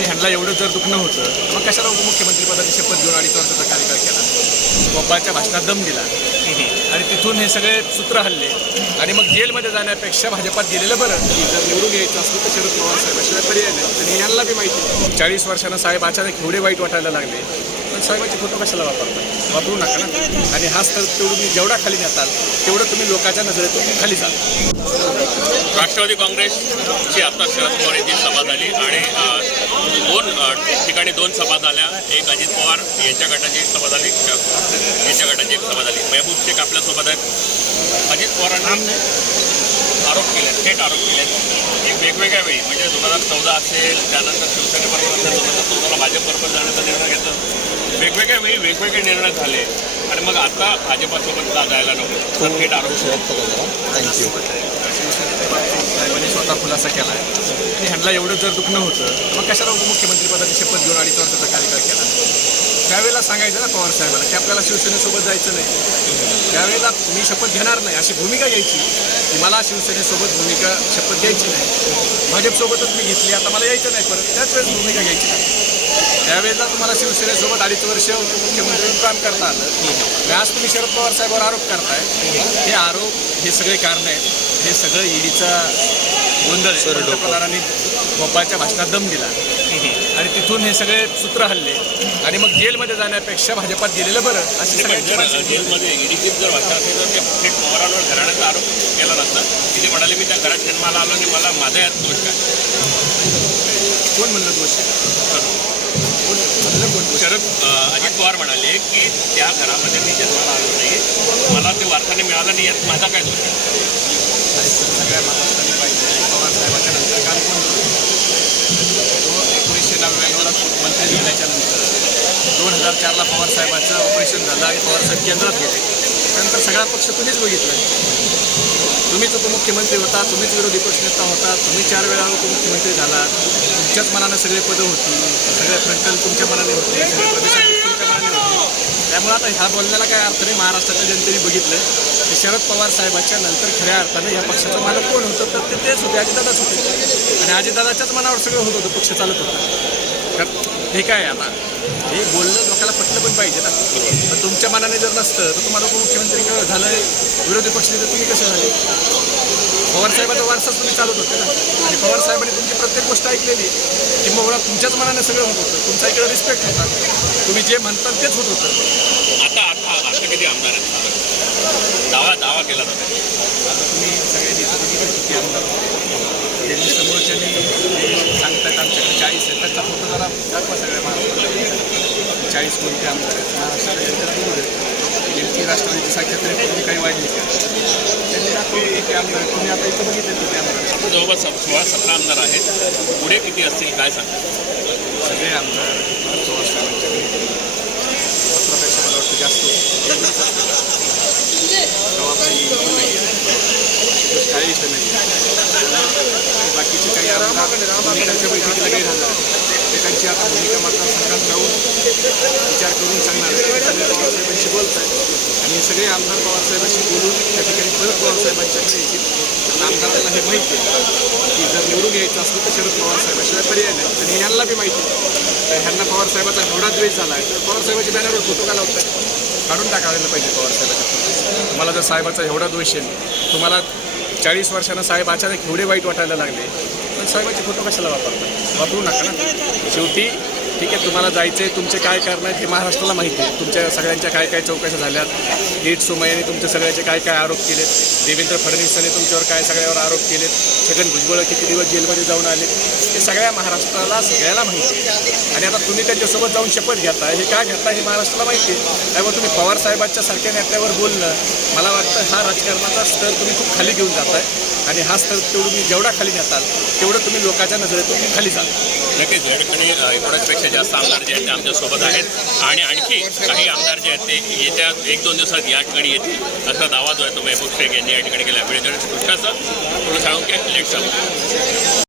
आणि ह्यांना एवढं जर दुखणं होतं मग कशाला उपमुख्यमंत्रीपदाची शपथ घेऊन अडीच वर्षाचा कार्यकाळ केला? गोपाळच्या भाषणात दम दिला. आणि तिथून हे सगळे सूत्र हल्ले. आणि मग जेलमध्ये जाण्यापेक्षा भाजपात गेलेलं बरं. की जर निवडून यायचं असलं तर शरद पवार साहेबाशिवाय पर्याय नाही. आणि यांना बी माहिती चाळीस वर्षानं साहेब अचानक एवढे वाईट वाटायला लागले. पण साहेबाचे फोटो कशाला वापरतात वापरू नका ना. आणि तर तेवढं तुम्ही जेवढा खाली नेताल तेवढं तुम्ही लोकांच्या नजरेतून खाली जाल. राष्ट्रवादी काँग्रेसची आता शरद पवार यांची सभा झाली आणि दोन ठिकाणी दोन सभा झाल्या. एक अजित पवार यांच्या गटाची एक सभा झाली यांच्या गटाची एक सभा झाली. महबूब शेख आपल्यासोबत आहेत. अजित पवारांनी आरोप केले थेट आरोप केले की वेगवेगळ्या वेळी म्हणजे दोन हजार चौदा असेल त्यानंतर शिवसेनेबरोबर असेल दोन हजार चौदाला भाजपबरोबर जाण्याचा निर्णय घेतला. वेळी वेगवेगळे निर्णय झाले. आणि मग आता भाजपासोबत जायला नको. तर थेट आरोप थँक्यू. साहेबांनी स्वतः खुलासा केला आहे आणि ह्यांना एवढं जर दुखणं होतं मग कशाला उपमुख्यमंत्रीपदाची शपथ घेऊन अडीच वर्षाचा कार्यकाळ केला? त्यावेळेला सांगायचं ना पवार साहेबांना की आपल्याला शिवसेनेसोबत जायचं नाही. त्यावेळेला मी शपथ घेणार नाही अशी भूमिका घ्यायची. की मला शिवसेनेसोबत भूमिका शपथ घ्यायची नाही. भाजपसोबतच मी घेतली आता मला यायचं नाही परत. त्याच वेळेस भूमिका घ्यायची नाही. त्यावेळेला तुम्हाला शिवसेनेसोबत अडीच वर्ष मुख्यमंत्री म्हणून काम करता आलं आज तुम्ही शरद पवार साहेबांवर आरोप करताय. हे आरोप हे सगळे कारण आहेत. हे सगळं ईडीचा गोंधळ. पंतप्रधानांनी भोपाळच्या भाषणात दम दिला. आणि तिथून हे सगळे सूत्र हल्ले. आणि मग जेलमध्ये जाण्यापेक्षा भाजपात गेलेलं बरं सगळ्यांची जर मानसिकता. जेलमध्ये ईडीची जर भाषा असेल तर ते थेट पवारांवर घराण्याचा आरोप केला नसता. की ते म्हणाले मी त्या घरात जन्माला आलो आणि मला माझा यात दोष काय? कोण म्हणलं दोष शरद अजित पवार म्हणाले की त्या घरामध्ये मी जन्माला आलो नाही. मला ते वारसाने मिळालं नाही यात माझा काय दोष सगळ्या महाराष्ट्राने पाहिजे. पवार साहेबाच्या नंतर काम कोण? तो एकोणीसशे नव्याण्णवला मंत्री झाल्याच्यानंतर. दोन हजार चारला पवार साहेबांचं ऑपरेशन झालं आणि पवार साहेब केंद्रात गेले. त्यानंतर सगळा पक्ष तुम्हीच बघितलं. तुम्हीच उपमुख्यमंत्री होता तुम्हीच विरोधी पक्षनेता होता तुम्ही चार वेळा उपमुख्यमंत्री झाला. तुमच्याच मनानं सगळे पदं होती सगळे फ्रंटल तुमच्या मनाने होते सगळे प्रदेशाध्यक्ष तुमच्या मनाने होते. त्यामुळे आता ह्या बोलण्याला काय अर्थ नाही महाराष्ट्राच्या जनतेने बघितलं. की शरद पवार साहेबांच्या नंतर खऱ्या अर्थानं या पक्षाचं मालक कोण होतं तर ते तेच होते अजितदादाच होते. आणि अजितदादाच्याच मनावर सगळं होत होतं पक्ष चालत होता. तर हे काय आता? हे बोलणं लोकांना पटलं पण पाहिजे ना. तर तुमच्या मनाने जर नसतं तर तुम्हाला उपमुख्यमंत्री क- झालं विरोधी पक्षनेते तुम्ही कसे झाले? साहेबाचा वारसाच तुम्ही चालत होते ना. आणि पवार साहेबांनी तुमची प्रत्येक गोष्ट ऐकलेली की मग तुमच्याच मनाने सगळं होत होतं. तुमचा इकडे रिस्पेक्ट होता. तुम्ही जे म्हणताल तेच होत होतं. आता आता आता किती आमदार आहेत दावा दावा केला जातो. आता तुम्ही सगळ्यांनी किती आमदार. त्यांनी समोरच्यांनी सांगतात आमच्याकडे चाळीस आहेत. त्याचा फोटो जरा दाखवा सगळ्या महाराष्ट्रात चाळीस कोणते आमदार आहेत? महाराष्ट्राला त्यांची राष्ट्रवादीची संख्या तरी आमदार तुम्ही आता इथं आमदार जवळपास सोळा सतरा आमदार आहेत पुढे किती असतील काय सगळे आमदार त्यांची आता भूमिका मतदारसंघात जाऊन विचार करून सांगणार. हे सगळे आमदार पवारसाहेबांशी बोलून त्या ठिकाणी परत पवारसाहेबांच्याकडे येतील. कारण आमदारांना हे माहिती आहे. की जर निवडून यायचं असलं तर शरद पवारसाहेबाशिवाय पर्याय नाही. आणि यांना बी माहिती आहे. तर ह्यांना पवारसाहेबाचा एवढा द्वेष झाला आहे. तर पवारसाहेबाच्या बॅनरवर फोटो का लावतात काढून टाकायला पाहिजे पवारसाहेबाच्या फोटो तुम्हाला जर साहेबाचा एवढा द्वेष आहे तुम्हाला चाळीस वर्षानं साहेब अचानक एवढे वाईट वाटायला लागले पण साहेबाचे फोटो कशाला वापरतात वापरू नका ना. शेवटी ठीक आहे तुम्हाला जायचं आहे तुमचे काय कारण आहेत हे महाराष्ट्राला माहिती आहे. तुमच्या सगळ्यांच्या काय काय चौकशा झाल्यात. गेट सोमय्याने तुमच्या सगळ्याचे काय काय आरोप केलेत. देवेंद्र फडणवीसांनी तुमच्यावर काय सगळ्यावर आरोप केलेत. छगन भुजबळ किती दिवस जेलमध्ये जाऊन आले? हे सगळ्या महाराष्ट्राला सगळ्याला माहिती आहे. आणि आता तुम्ही त्यांच्यासोबत जाऊन शपथ घेताय. हे काय घेताय हे महाराष्ट्राला माहिती आहे. त्यामुळे तुम्ही पवार साहेबांच्या सारख्या नेत्यावर बोलणं मला वाटतं हा राजकारणाचा स्तर तुम्ही खूप खाली घेऊन जाताय. आणि हा स्तर तेवढं तुम्ही जेवढा खाली नेताल तेवढं तुम्ही लोकांच्या नजरेतून खाली जाल. नक्कीच या ठिकाणी एकोणीसपेक्षा जास्तीत जास्त आमदार जे आहेत ते आमच्यासोबत आहेत. आणि आणखी काही आमदार जे आहेत ते येत्या एक दोन दिवसात या ठिकाणी येतील. असा दावा जो आहे तो महबूब शेख यांनी या ठिकाणी केला. वेळेकडे कृष्णाचं थोडं सांगून की लेट सांगू